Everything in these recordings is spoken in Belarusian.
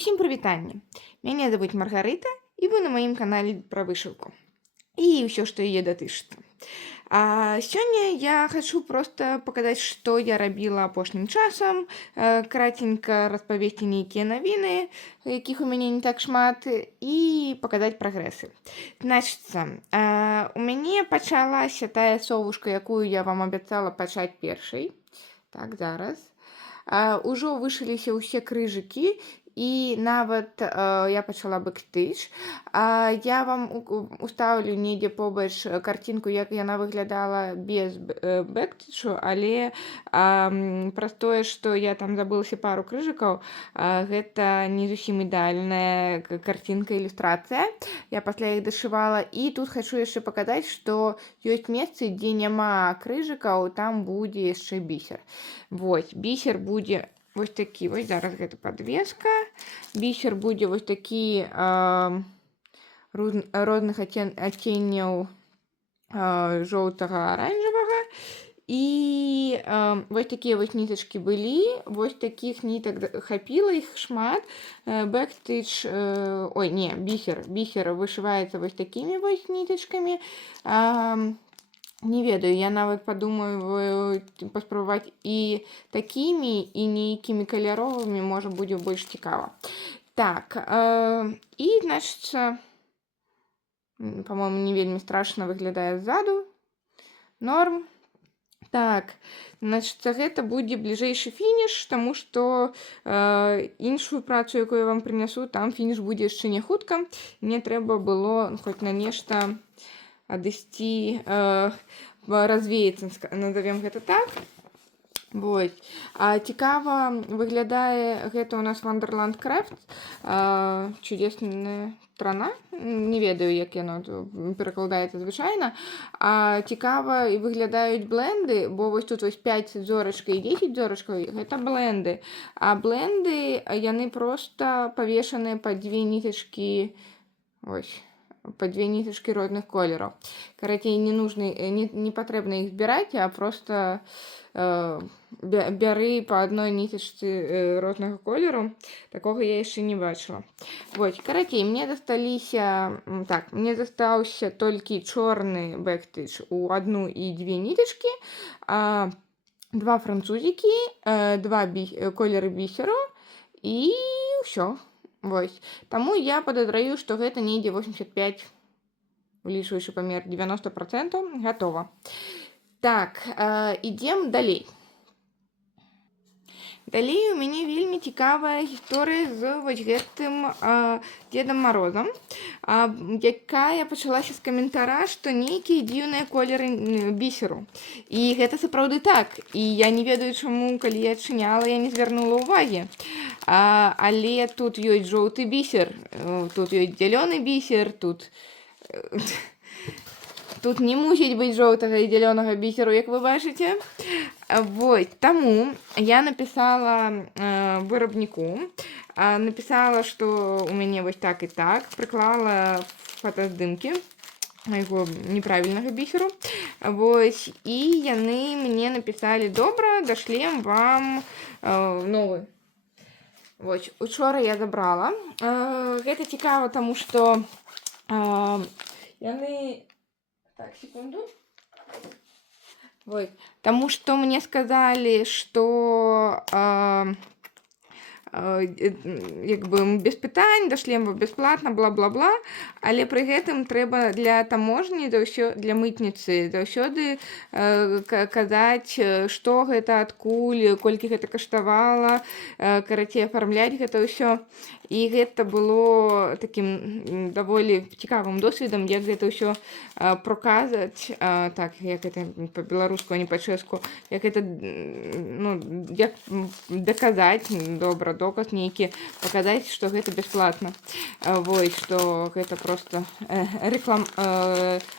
Усім прывітанне! Мяне зовут Маргарыта, і вы на маім канале пра вышыўку. І ўсё, што яе датычыцца. Сёння я хачу проста паказаць, што я рабіла апошнім часам, караценька распавесці нейкія навіны, якіх у мяне не так шмат, і паказаць прагрэсы. Значыцца, у мяне пачалася тая совушка, якую я вам абяцала пачаць першай. Так, зараз. Ужо вышыліся ўсе крыжыкі, і нават я пачала бэкстыч. Я вам устаўлю недзе побач карцінку, як яна выглядала без бэкстычу, але праз тое, што я там забылася пару крыжыкаў, гэта не зусім ідэальная карцінка, ілюстрацыя. Я пасля іх дашывала, і тут хачу яшчэ паказаць, што ёсць месцы, дзе няма крыжыкаў, там будзе яшчэ бісер. Вось, бісер будзе вось такі, вось зараз гэта падвеска. Бісер будзе вось такі розных адценняў жоўтага, аранжавага. І вось такія вось нітачкі былі, вось такіх нітак хапіла, іх шмат. Бэкстыч, бісер вышываецца вось такімі вось нітачкамі. Не ведаю, я нават падумаю паспрабаваць і такімі, і нейкімі каляровымі, можа, будзе больш цікава. Так, і, значыцца, па-мойму, не вельмі страшна выглядае ззаду. Норм. Так, значыцца, гэта будзе бліжэйшы фініш, таму што іншую працу, якую я вам прынясу, там фініш будзе яшчэ не хутка. Мне трэба было хоць на нешта адысці, развеяцца, назовем гэта так. Вось. Цікава выглядае гэта у нас Wonderland Crafts, чудесная страна. Не ведаю, як яно перакладаецца звычайна. Цікава і выглядаюць бленды, бо вось тут вось 5 зорачкаў і 10 зорачкаў, гэта бленды. А бленды, яны проста павешаныя па дзве нітачкі, ось, па дзве нітачкі розных колераў. Карацей, не патрэбна іх збіраць, а проста бяры па адной нітачцы рознага колеру. Такога я яшчэ не бачыла. Вось, карацей, мне застаўся толькі чорны бэкстыч у адну і дзве нітачкі, 2 французікі, 2 колеры бісеру і ўсё. Вось. Таму я падазраю, што гэта недзе 85, улічваючы памер 90%, гатова. Так, ідзем далей. Далей у мяне вельмі цікавая гісторыя з вось гэтым Дзедам Марозам, якая пачалася з каментара, што нейкія дзіўныя колеры бісеру. І гэта сапраўды так. І я не ведаю, чаму, калі я адчыняла, я не звярнула ўвагі. Але тут ёсць жоўты бісер, тут ёсць зялёны бісер, тут не мусіць быць жоўтага і зялёнага бісеру, як вы бачыце. Вось, таму я напісала вырабніку, напісала, што у мяне вось так і так, прыклала фотаздымкі майго неправільнага бісеру. Вось, і яны мне напісалі: добра, дашлем вам новы. Вось, учора я забрала. Гэта цікава, таму што яны... Так, секунду. Вось, таму што мне сказалі, што як бы без пытань, дашлем вам бясплатна, бла-бла-бла, але пры гэтым трэба для таможні, для мытніцы заўсёды казаць, што гэта, адкуль, колькі гэта каштавала, карацей, афармляць гэта ўсё. І гэта было такім даволі цікавым досведам, як гэта ўсё проказаць, так, як гэта па-беларуску, а не па-чэшку, як гэта, як даказаць, добра, доказ нейкі, паказаць, што гэта бясплатна. Вось, што гэта проста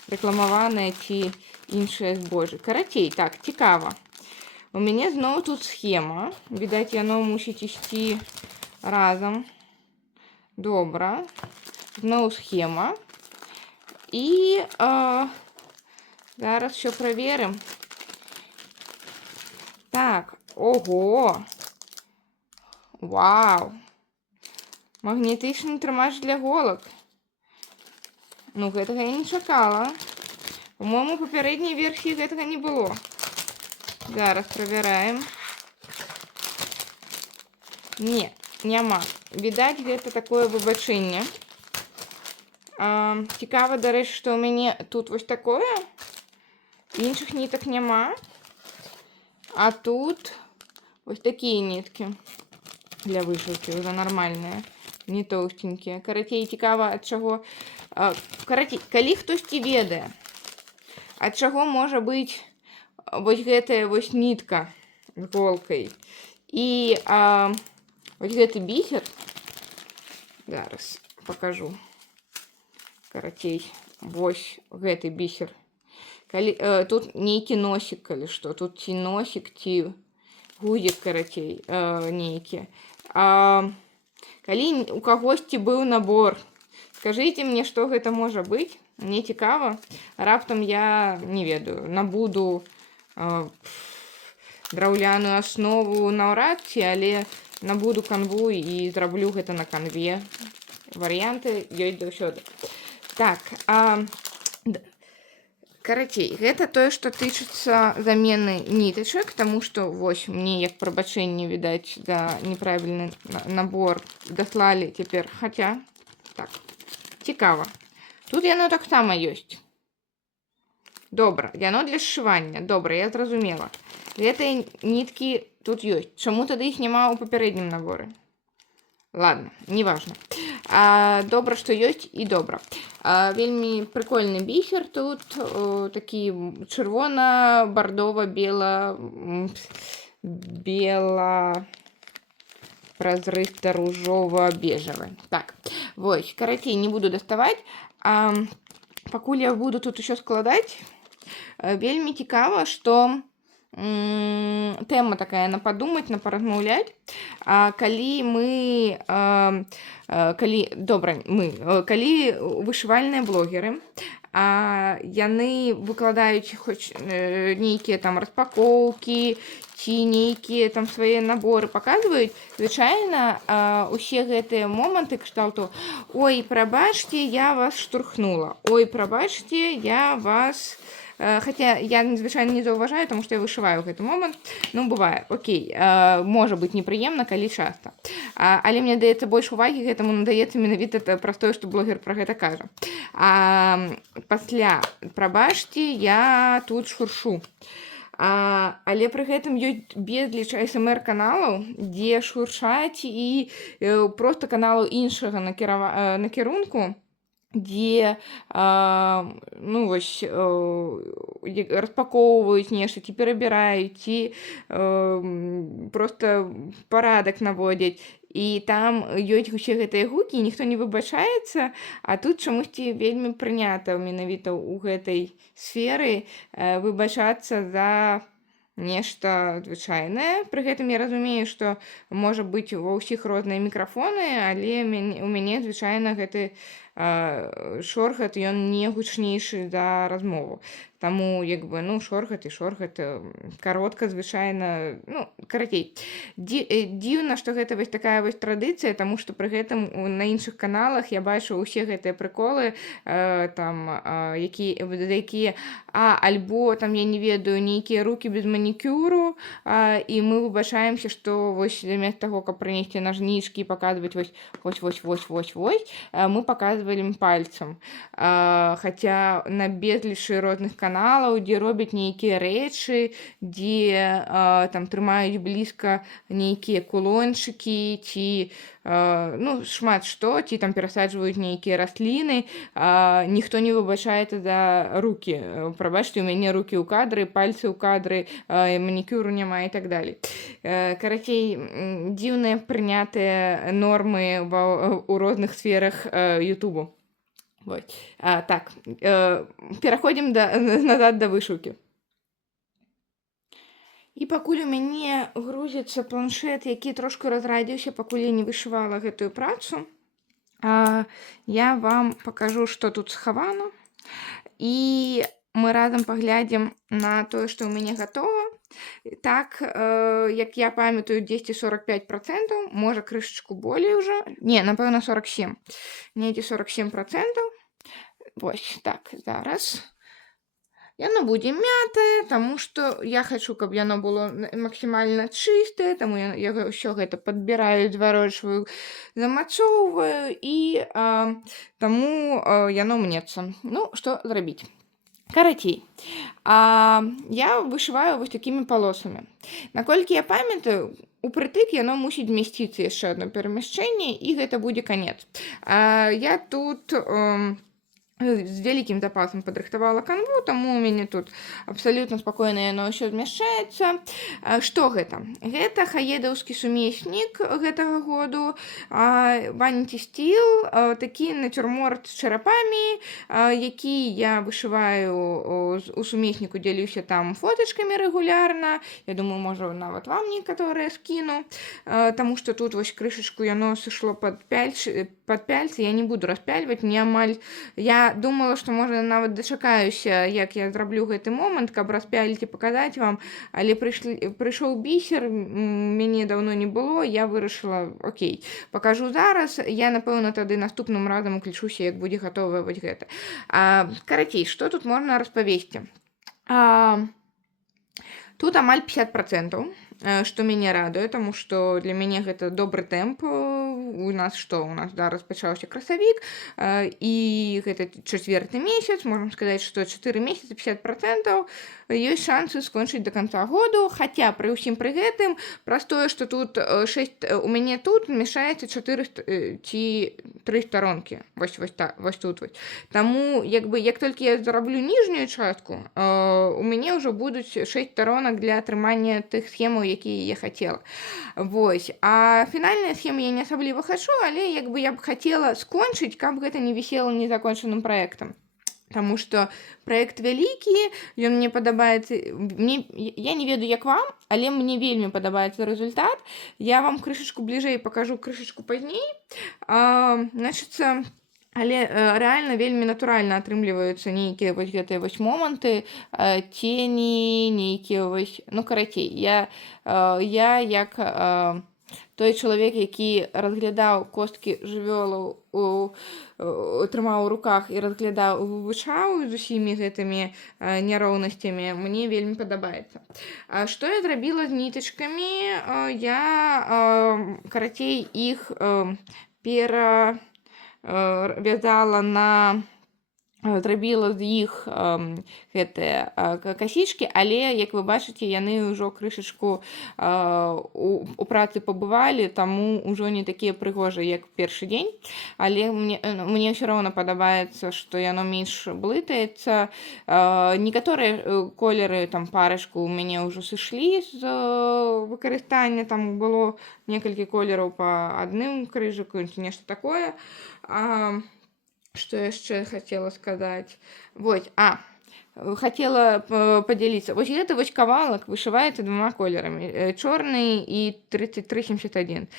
рэкламаванае ці іншае збожжа. Карацей, так, цікава. У мяне зноў тут схема. Відаць, яно мусіць ісці разам. Добра. Зноў схема. І зараз ўсё праверым. Так, ого! Вау! Магнетычны трымач для голак. Ну, гэтага я не чакала. По-моему, у папярэдняй версіі гэтага не было. Зараз правяраем. Не, няма. Відаць, гэта такое выбачэнне. Цікава, дарэчы, што ў мяне тут вось такое. Іншых нітак няма. А тут вось такія ніткі для вышыўкі, уже нормальныя, не тоўстенькія. Карацей, цікава, ад чаго... Карацей, калі хтосьці ведае, ад чаго можа быць вось гэтая вось нітка з голкай і вось гэты бісер, зараз пакажу. Карацей, вось гэты бісер. Тут нейкі носик, калі што. Тут ці носик, ці гузік, карацей, нейкі. Калі у кагосьці быў набор, скажыце мне, што гэта можа быць. Мне цікава. Раптам я, не ведаю, набуду драўляную аснову наўрад ці, але набуду канву і зраблю гэта на канве. Варыянты ёсць заўсёды. Так, карацей, гэта тое, што тычыцца замены нітачак, таму што вось мне як прабачэнне, відаць, за неправільны набор даслалі цяпер. Хаця, так, цікава. Тут яно таксама ёсць. Добра, яно для сшывання. Добра, я зразумела. Гэтыя ніткі тут ёсць. Чаму тады іх няма ў папярэднім наборы? Ладно, неважно. Добра, што ёсць і добра. Вельмі прикольны бісер тут. Такі чырвона-бардова-бела празрыста-ружова-бежавы. Так, вось, карацей, не буду даставаць. Пакуль я буду тут еще складаць, вельмі цікава, што тэма такая на падумаць, на паразмаўляць. Калі вышывальныя блогеры, яны выкладаюць хоць нейкія там распакоўкі ці нейкія там свае наборы паказваюць, звычайна усе гэтыя моманты кшталту: ой, прабачце, я вас штурхнула, ой, прабачце, я вас... Хаця я звычайна не заўважаю, таму што я вышываю гэты момант. Ну, бывае, окей, можа быць непрыемна, калі часта. Але мне даецца больш увагі гэтаму надаецца менавіта праз тое, што блогер пра гэта кажа. Пасля прабачце, я тут шуршу. Але пры гэтым ёсць безліч ASMR-каналаў, дзе шуршаць, і проста каналаў іншага накірунку, дзе распакоўваюць нешта, ці перабіраюць, ці проста парадак наводзяць. І там ёсць усе гэтыя гукі, ніхто не выбачаецца, а тут чамусьці вельмі прынята менавіта ў гэтай сферы выбачацца за нешта звычайнае. Пры гэтым я разумею, што можа быць ва ўсіх розныя мікрафоны, але у мяне звычайна гэты шоргат, ён не гучнейшы за размову. Таму, шоргат і шоргат, каротка звычайна, карацей. Дзіўна, што гэта вось такая вось традыцыя, таму што пры гэтым на іншых каналах я бачу ўсе гэтыя прыколы, якія, альбо там, я не ведаю, нейкія рукі без манікюру, і мы выбачаемся, што вось замест таго, каб прынесці нажнічкі і паказваць вось, мы паказваем пальцам. Хаця на безлічы розных каналаў, дзе робяць нейкія рэчы, дзе там трымаюць блізка нейкія кулончыкі, ці шмат што, ці там перасаджваюць нейкія расліны, ніхто не выбачаецца за рукі. Прабачце, у мяне рукі ў кадры, пальцы ў кадры, манікюру няма і так далей. Карацей, дзіўныя прынятыя нормы у розных сферах Ютубу. Так, пераходзім назад да вышыўкі. І пакуль у мяне грузіцца планшет, які трошку разрадзіўся, пакуль я не вышывала гэтую працу, я вам пакажу, што тут схавана. І мы разам паглядзім на тое, што ў мяне гатова. Так, як я памятаю, 10-45%, можа крышачку болей ужо. Не, напэўна, 47. Недзе 47%. Вось так, зараз. Яно будзе мятае, таму што я хачу, каб яно было максімальна чыстае, таму я ўсё гэта падбіраю, зварочваю, замацоўваю і таму яно мнецца. Ну, што зрабіць? Карацей, я вышываю вось такімі палосамі. Наколькі я памятаю, упрытык яно мусіць змясціцца яшчэ адно перамяшчэнне, і гэта будзе канец. Я тут з вялікім запасам падрыхтавала канву, таму у мяне тут абсалютна спакойна яно ўсё змяшчаецца. Што гэта? Гэта хаедаўскі сумеснік гэтага году, Vanity Steel, такі нацюрморт з чарапамі, які я вышываю у сумесніку, дзялюся там фотачкамі рэгулярна. Я думаю, можа, нават вам некаторыя скіну, таму што тут вось крышачку яно сышло пад пяльцы, я не буду распяльваць, мне амаль... Я думала, што, можа, нават дачакаюся, як я зраблю гэты момант, каб распяліць і паказаць вам, але прыйшоў бісер, мяне даўно не было, я вырашыла, окей, пакажу зараз, я, напэўна, тады наступным разам уключуся, як будзе гатовае вось гэта. Карацей, што тут можна распавесці? Тут амаль 50%, што мяне радуе, таму што для мяне гэта добры тэмп. У нас што? У нас зараз пачаўся красавік, і гэта 4-й месяц, можам сказаць, што 4 месяцы 50% ёсць шансы скончыць да канца году, хаця пры ўсім пры гэтым, праз тое, што тут у мяне тут змяшаецца 4 ці 3 старонкі, вось тут. Таму, як толькі я зараблю ніжнюю частку, у мяне ўжо будуць 6 старонак для атрымання тых схемаў, якія я хацела. Вось. А фінальная схема я не асабліва хачу, але я б хацела скончыць, каб гэта не вісела незакончаным праектам. Таму што праект вялікі, ён мне падабаецца, я не ведаю, як вам, але мне вельмі падабаецца результат. Я вам крышачку бліжэй пакажу, крышачку пазней. Значыцца, але рэальна вельмі натуральна атрымліваюцца нейкія вось гэтыя вось моманты, цені, нейкія вось... Ну, карацей, я як той чалавек, які разглядаў косткі жывёлаў, трымаў у руках і разглядаў, вывучаў з усімі гэтымі няроўнасцямі, мне вельмі падабаецца. Што я зрабіла з нітачкамі? Я, карацей, іх перавязала на... зрабіла з іх гэтыя касічкі, але, як вы бачыце, яны ўжо крышачку у працы пабывалі, таму ўжо не такія прыгожыя, як першы дзень, але мне ўсё роўна падабаецца, што яно менш блытаецца. Некаторыя колеры, там парачку, у мяне ўжо сышлі з выкарыстання, там было некалькі колераў па адным крыжыку, ці нешта такое. Што яшчэ хацела сказаць? Вось, хацела падзяліцца. Вось гэты вось кавалак вышываецца 2 колерамі, чорны і 3371.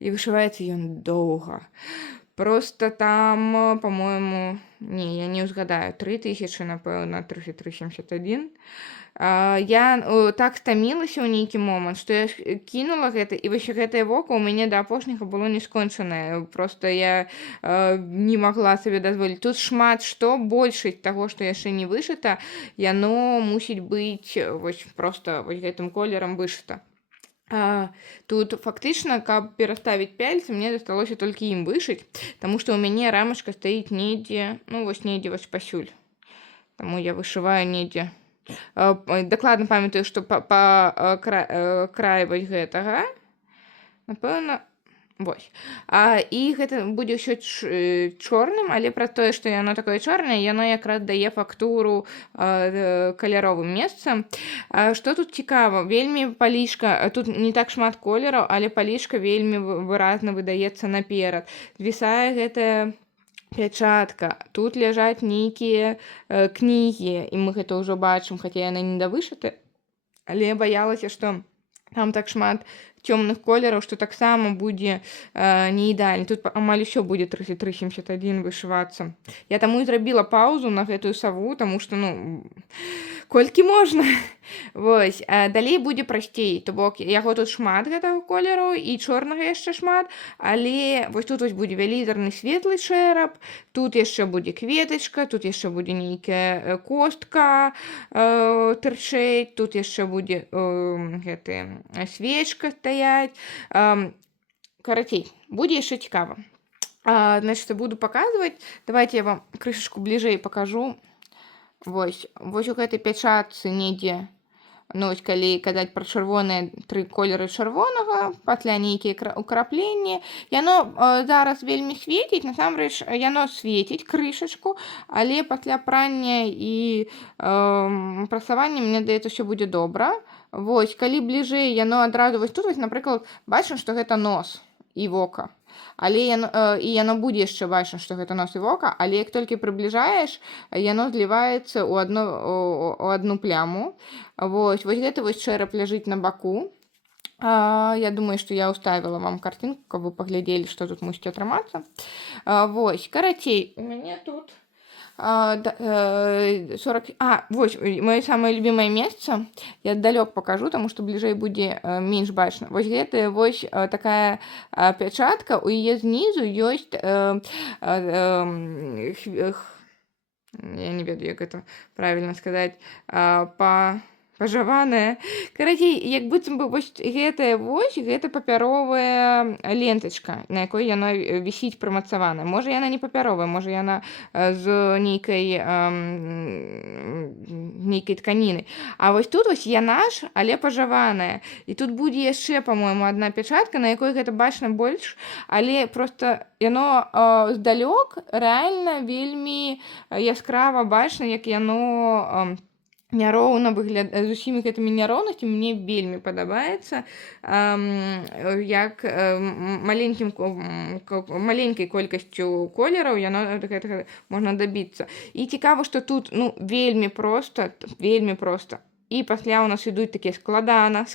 І вышываецца ён доўга. Просто там, по-моему, не, я не ўзгадаю, 3000, напэўна, 3371. Я так стамілася ў нейкі момант, што я кінула гэта, і вось гэтае вока ў мяне да апошняга было не скончанае. Просто я не магла сабе дазволіць. Тут шмат што, большасць таго, што яшчэ не вышыта, яно мусіць быць вось проста вось гэтым колерам вышыта. Тут фактычна, каб пераставіць пяльцы, мне засталося толькі ім вышыць, таму што ў мяне рамачка стаіць недзе, ну вось недзе вось пасюль. Таму я вышываю недзе. Дакладна памятаю, што па краю вось гэтага, напэўна, вось. І гэта будзе ўсё чорным, але праз тое, што яно такое чорнае, яно якраз дае фактуру каляровым месцам. Што тут цікава? Вельмі палічка, тут не так шмат колераў, але палічка вельмі выразна выдаецца наперад. Звісае гэтая пячатка. Тут ляжаць нейкія кнігі, і мы гэта ўжо бачым, хаця яны недавышыты, але я баялася, што там так шмат цёмных колераў, што таксама будзе не ідэальна. Тут амаль усё будзе 33-71 вышывацца. Я таму і зрабіла паўзу на гэтую саву, таму што, ну, колькі можна. Вось, далей будзе прасцей, то бок яго тут шмат гэтага колеру і чорнага яшчэ шмат, але вось тут вось будзе вялізарны светлы чэрап, тут яшчэ будзе кветачка, тут яшчэ будзе нейкая костка тырчэць, тут яшчэ будзе гэты свечка стаяць. Карацей, будзе яшчэ цікава. Значит, буду паказваць. Давайте я вам крышачку бліжэй пакажу. Вось у гэтай пячатцы недзе, ну, вось калі казаць пра чырвоныя 3 колеры чырвонага, пасля нейкія украпленні, яно зараз вельмі свеціць, насамрэч яно свеціць крышачку, але пасля прання і прасавання, мне здаецца, ўсё будзе добра. Вось, калі бліжэй, яно адразу, вось тут, вось, напрыклад, бачым, што гэта нос і вока. Але яно будзе яшчэ бачна, што гэта нос і вока, але як толькі прыбліжаеш, яно зліваецца ў адну пляму. Вось гэты вось чэрап ляжыць на баку. Я думаю, што я ўставіла вам картинку, каб вы паглядзелі, што тут мусіць атрымацца. Вось, карацей, у мяне тут 40... вось, моё самае любімае месца. Я далёк пакажу, таму што бліжэй будзе менш бачна. Вось гэта вось такая пячатка, у яе знізу ёсць я не ведаю, як гэта правільна сказаць, пажаваная. Карацей, як быццам бы вось гэта папяровая лентачка, на якой яна вісіць прымацавана. Можа, яна не папяровая, можа, яна з нейкай тканіны. А вось тут вось яна ж, але пажаваная. І тут будзе яшчэ, па-мойму, адна пячатка, на якой гэта бачна больш, але проста яно здалёк рэальна вельмі яскрава бачна, як яно няроўна выглядае, з усімі гэтымі няроўнасцямі. Мне вельмі падабаецца, як маленькай колькасцю колераў яно гэтага можна дабіцца. І цікава, што тут, ну, вельмі проста. І пасля ў нас ідуць такія складана,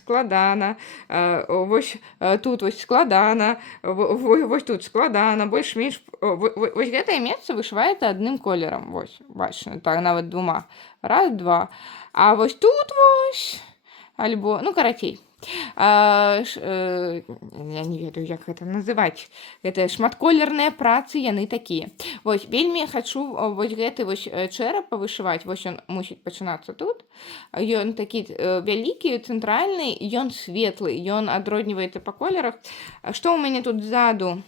вось тут вось складана, вось тут складана, больш-менш. Вось гэтае месца вышываецца адным колерам, вось, бачна, так, нават 2. Раз, 2. А вось тут вось, альбо, ну, карацей. Я не ведаю, як гэта называць. Гэта шматколерныя працы, яны такія. Вось, вельмі хачу вось гэты вось чэрап павышываць. Вось ён мусіць пачынацца тут. Ён такі вялікі, цэнтральны, ён светлы, ён адрозніваецца па колерах. Што ў мяне тут ззаду?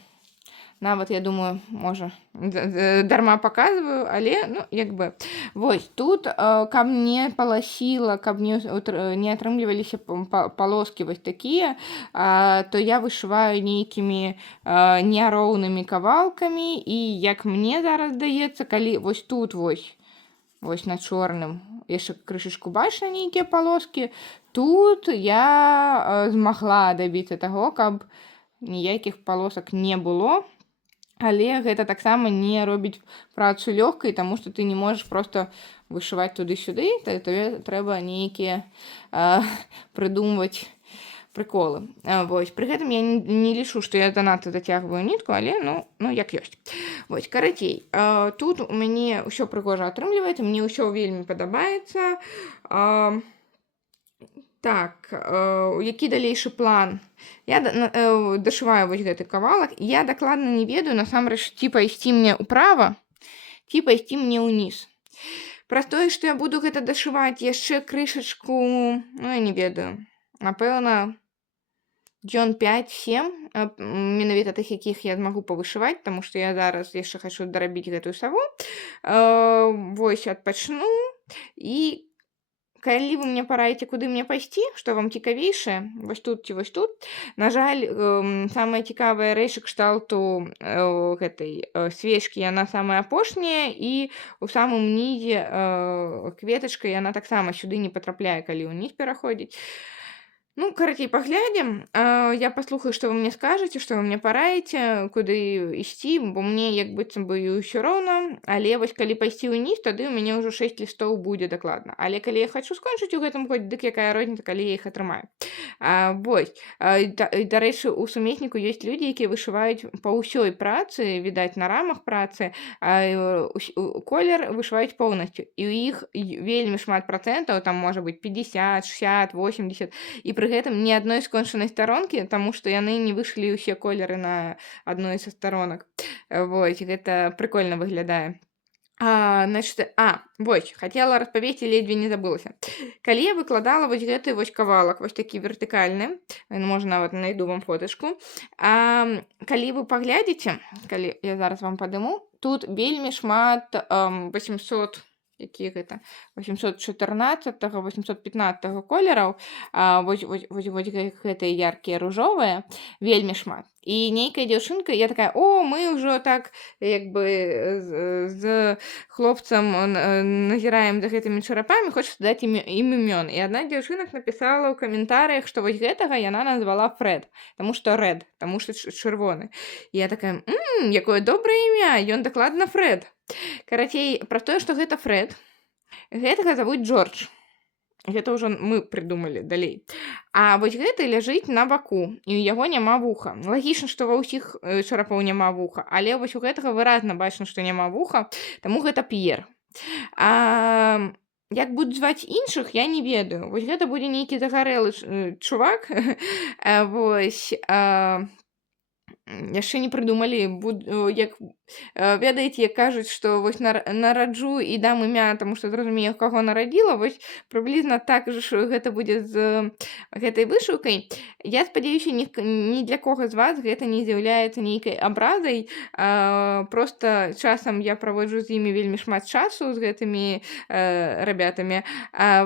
Нават, я думаю, можа, дарма паказваю, але, ну, як бы. Вось, тут, каб не паласіла, каб не атрымліваліся палоскі вось такія, то я вышываю нейкімі няроўнымі кавалкамі, і як мне зараз здаецца, калі вось тут вось на чорным яшчэ крышачку бачна нейкія палоскі, тут я змагла дабіцца таго, каб ніякіх палосак не было. Але гэта таксама не робіць працу лёгкай, таму што ты не можаш проста вышываць туды-сюды, табе трэба нейкія прыдумваць прыколы. Вось, пры гэтым я не лічу, што я занадта зацягваю нітку, але, ну, як ёсць. Вось, карацей, тут у мяне ўсё прыгожа атрымліваецца, мне ўсё вельмі падабаецца. Так, які далейшы план? Я дашываю вось гэты кавалак, і я дакладна не ведаю, насамрэч, ці пайсці мне ўправа, ці пайсці мне ўніз. Праз тое, што я буду гэта дашываць яшчэ крышачку, ну, я не ведаю, напэўна, дзён 5-7, менавіта тых, якіх я змагу павышываць, таму што я зараз яшчэ хачу дарабіць гэтую саву. Вось, адпачну, і калі вы мне параіце, куды мне пайсці, што вам цікавейшае, вось тут ці вось тут, на жаль, самая цікавая рэч кшталту гэтай свечкі, яна самая апошняя, і ў самым нізе кветачка, яна таксама сюды не патрапляе, калі ўніз пераходзіць. Ну, карацей, паглядзім. Я паслухаю, што вы мне скажаце, што вы мне параіце, куды ісці, бо мне як быццам бы і ўсё роўна. Але вось калі пайсці ўніз, тады ў мяне ўжо 6 лістоў будзе дакладна. Але калі я хачу скончыць у гэтым годзе, дык якая розніца, калі я іх атрымаю. Вось. Дарэчы, у сумесніку ёсць людзі, якія вышываюць па ўсёй працы, відаць, на рамах працы, колер вышываюць поўнасцю. І ў іх вельмі шмат працэнтаў, там можа быць 50, 60, 80, і пры гэтым ні адной скончанай старонкі, таму што яны не вышлі ўсе колеры на адной са старонак. Вось, гэта прыкольна выглядае. Значыць, вось, хацела распавесці, ледзьве не забылася. Калі я выкладала вось гэты вось кавалак, вось такі вертыкальны, можна нават найду вам фотачку. Калі вы паглядзіце, калі я зараз вам падыму, тут вельмі шмат 800, які гэта, 814, 815 колераў, вось гэтыя яркія ружовыя, вельмі шмат. І нейкая дзяўчынка, я такая: о, мы ўжо так як бы з хлопцам назіраем за гэтымі чарапамі, хочацца даць ім імён. І адна з дзяўчынак напісала ў каментарыях, што вось гэтага яна назвала Фрэд, таму што рэд, таму што чырвоны. І я такая: якое добрае імя, ён дакладна Фрэд. Карацей, пра тое, што гэта Фрэд, гэтага завуць Джордж. Гэта ўжо мы прыдумалі далей. А вось гэты ляжыць на баку, і ў яго няма вуха. Лагічна, што ва ўсіх чарапоў няма вуха, але вось у гэтага выразна бачна, што няма вуха, таму гэта П'ер. Як будуць зваць іншых, я не ведаю. Вось гэта будзе нейкі загарэлы чувак. Вось, яшчэ не прыдумалі, як ведаеце, як кажуць, што вось нараджу і дам імя, таму што зразумею, каго нарадзіла, вось прыблізна так жа гэта будзе з гэтай вышыўкай. Я спадзяюся, ні для кога з вас гэта не з'яўляецца нейкай абразай. Проста часам я праводжу з імі вельмі шмат часу, з гэтымі рабятамі.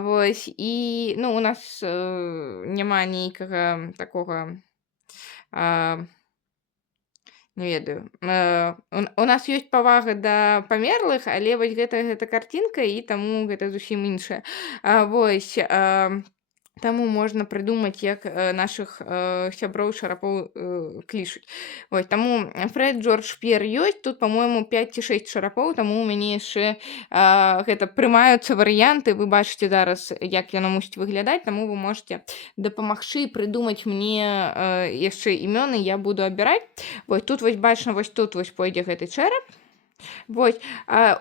Вось, і у нас няма нейкага такога, не ведаю. У нас ёсць павага да памерлых, але вось гэта карцінка, і таму гэта зусім іншае. Вось, таму можна прыдумаць, як нашых сяброў чарапоў клічуць. Вось, таму Фрэд, Джордж, П'ер ёсць. Тут, па-мойму, 5 ці 6 чарапоў, таму ў мяне яшчэ гэта прымаюцца варыянты. Вы бачыце зараз, як яно мусіць выглядаць, таму вы можаце дапамагчы прыдумаць мне яшчэ імёны, я буду абіраць. Вось тут вось бачна, вось тут вось пойдзе гэты чэрап. Вось,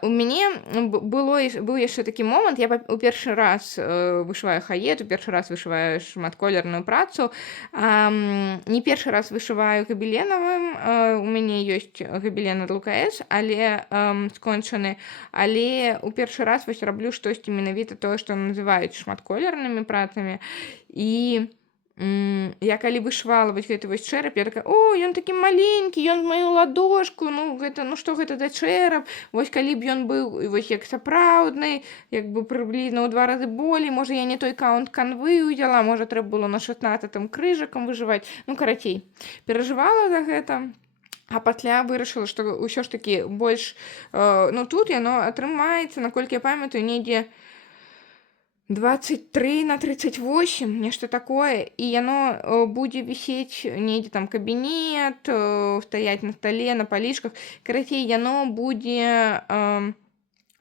у мяне быў яшчэ такі момант, я у першы раз вышываю хает, у першы раз вышываю шматколерную працу, не першы раз вышываю габеленавым, у мяне ёсць габелен ад ЛКС, але скончаны, але у першы раз вось раблю штосьці менавіта тое, што называюць шматколернымі працамі. І я калі вышывала вось гэты вось чэрап, я такая: о, ён такі маленькі, ён маю ладошку, што гэта за чэрап, вось калі б ён быў вось як сапраўдны, як бы прыблізна ў 2 разы болей, можа я не той каунт канвы ўзяла, можа трэба было на 16-м крыжыкам выжываць. Карацей, перажывала за гэта. А пасля вырашыла, што ўсё ж такі больш, тут яно атрымаецца, наколькі я памятаю, недзе 23×38, нешта такое, і яно будзе вісець недзе там кабінет, стаяць на стале, на палічках. Карацей, яно будзе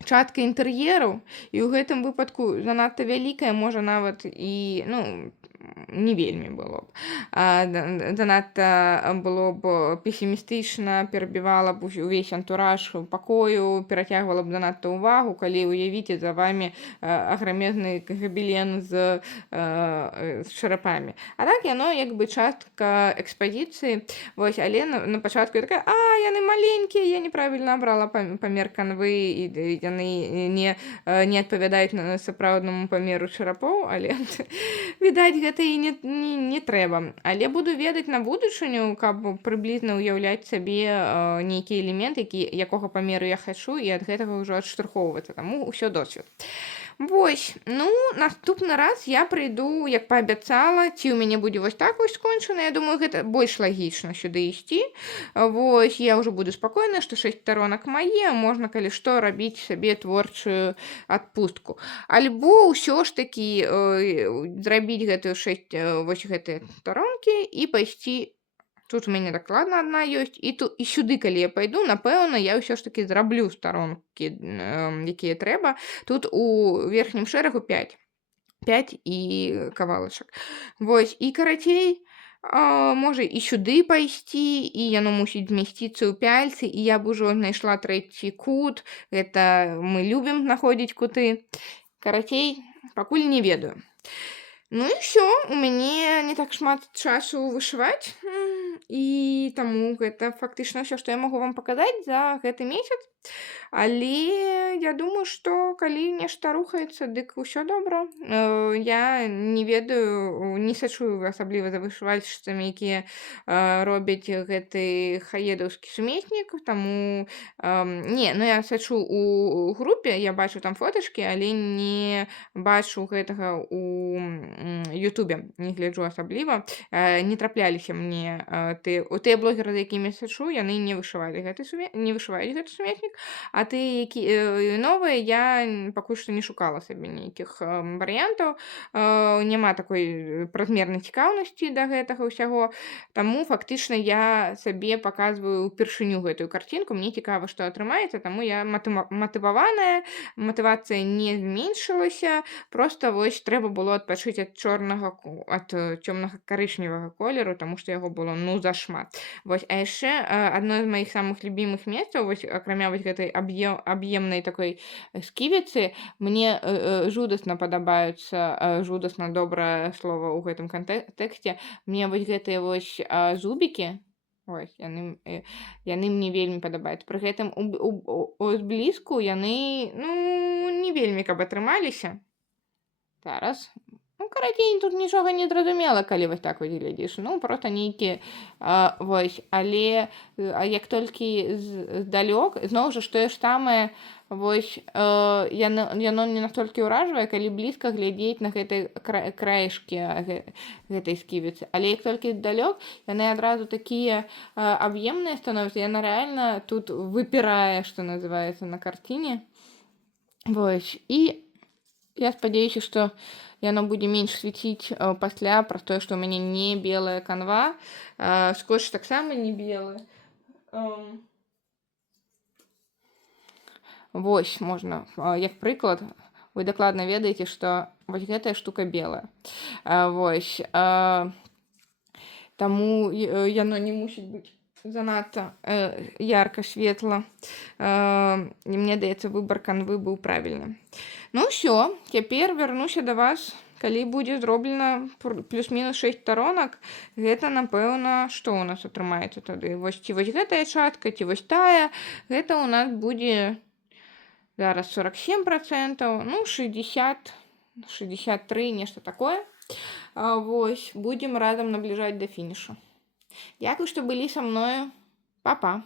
часткай інтэр'еру, і ў гэтым выпадку занадта вялікая, можа нават і, не вельмі было б. Занадта было б песімістычна, перабівала б увесь антураж пакою, перацягвала б занадта ўвагу, калі уявіце за вамі аграмезны габелен з чарапамі. А так яно як бы частка экспазіцыі. Вось, але на пачатку я такая: яны маленькія, я неправільна абрала памер канвы, і яны не адпавядаюць на сапраўднаму памеру чарапоў, але відаць, гэта і не трэба. Але буду ведаць на будучыню, каб прыблізна ўяўляць сабе нейкі элемент, якога памеру я хачу, і ад гэтага ўжо адштурхоўвацца. Таму ўсё досвед. Вось, ну, наступны раз я прыйду, як паабяцала, ці ў мяне будзе вось так вось скончана. Я думаю, гэта больш лагічна сюды ісці. Вось, я ўжо буду спакойна, што 6 старонак мае, можна, калі што, рабіць сабе творчую адпустку. Альбо ўсё ж такі зрабіць гэтую 6 вось гэтыя старонкі і пайсці. Тут у мяне дакладна адна ёсць, і сюды, калі я пайду, напэўна, я ўсё ж такі зраблю старонкі, якія трэба. Тут у верхнім шэрагу 5 і кавалачак. Вось, і карацей, можа і сюды пайсці, і яно мусіць змясціцца ў пяльцы, і я б ужо знайшла трэці кут. Гэта мы любім знаходзіць куты. Карацей, пакуль не ведаю. Ну і ўсё, у мяне не так шмат часу вышываць, і таму гэта фактычна ўсё, што я магу вам паказаць за гэты месяц. Але я думаю, што калі нешта рухаецца, дык усё добра. Я не ведаю, не сачу асабліва за вышывальшчыцамі, якія робяць гэты хаедаўскі сумеснік, таму я сачу у групе, я бачу там фотачкі, але не бачу гэтага у Ютубе, не гляджу асабліва. Не трапляліся мне тыя блогеры, за якімі сачу, яны не вышываюць гэты сумеснік, а тыя, які новыя, я пакуль што не шукала сабе нейкіх варыянтаў. Няма такой празмернай цікаўнасці да гэтага ўсяго, таму фактычна я сабе паказваю ўпершыню гэтую карцінку. Мне цікава, што атрымаецца, таму я матываваная, матывацыя не зменшылася, проста вось трэба было адпачыць ад цёмнага карычневага колеру, таму што яго было зашмат. Вось, а яшчэ адно з маіх самых любімых месцаў, вось акрамя вось гэтай аб'емнай такой сківіцы, мне жудасна падабаюцца, жудасна добрае слова ў гэтым кантэксце, мне вось гэтыя вось зубікі, ось, яны мне вельмі падабаюцца. Пры гэтым зблізку яны, не вельмі каб атрымаліся. Зараз. Карацей, тут нічога не зразумела, калі вось так вось глядзіш. Проста нейкі, вось, але як толькі здалёк, зноў жа, тое ж самае, вось, яно не настолькі ўражвае, калі блізка глядзець на гэтай краешкі гэтай сківіцы. Але як толькі здалёк, яны адразу такія аб'емныя становяцца, яна рэальна тут выпірае, што называецца, на карціне. Вось, і я спадзяюся, што яно будзе менш свяціць пасля, праз тое, што ў мяне не белая канва. Скотч таксама не белы. Вось, можна, як прыклад, вы дакладна ведаеце, што вось гэтая штука белая. Вось, таму яно не мусіць быць занадта ярка, светла. І мне здаецца, выбар канвы быў правільны. Ну ўсё, цяпер вярнуся да вас, калі будзе зроблена плюс-мінус 6 старонак. Гэта, напэўна, што ў нас атрымаецца тады? Вось ці вось гэтая частка, ці вось тая. Гэта ў нас будзе зараз 47%, 60, 63, нешта такое. Вось, будзем разам набліжаць да фінішу. Дзякуй, што былі са мною. Па-па.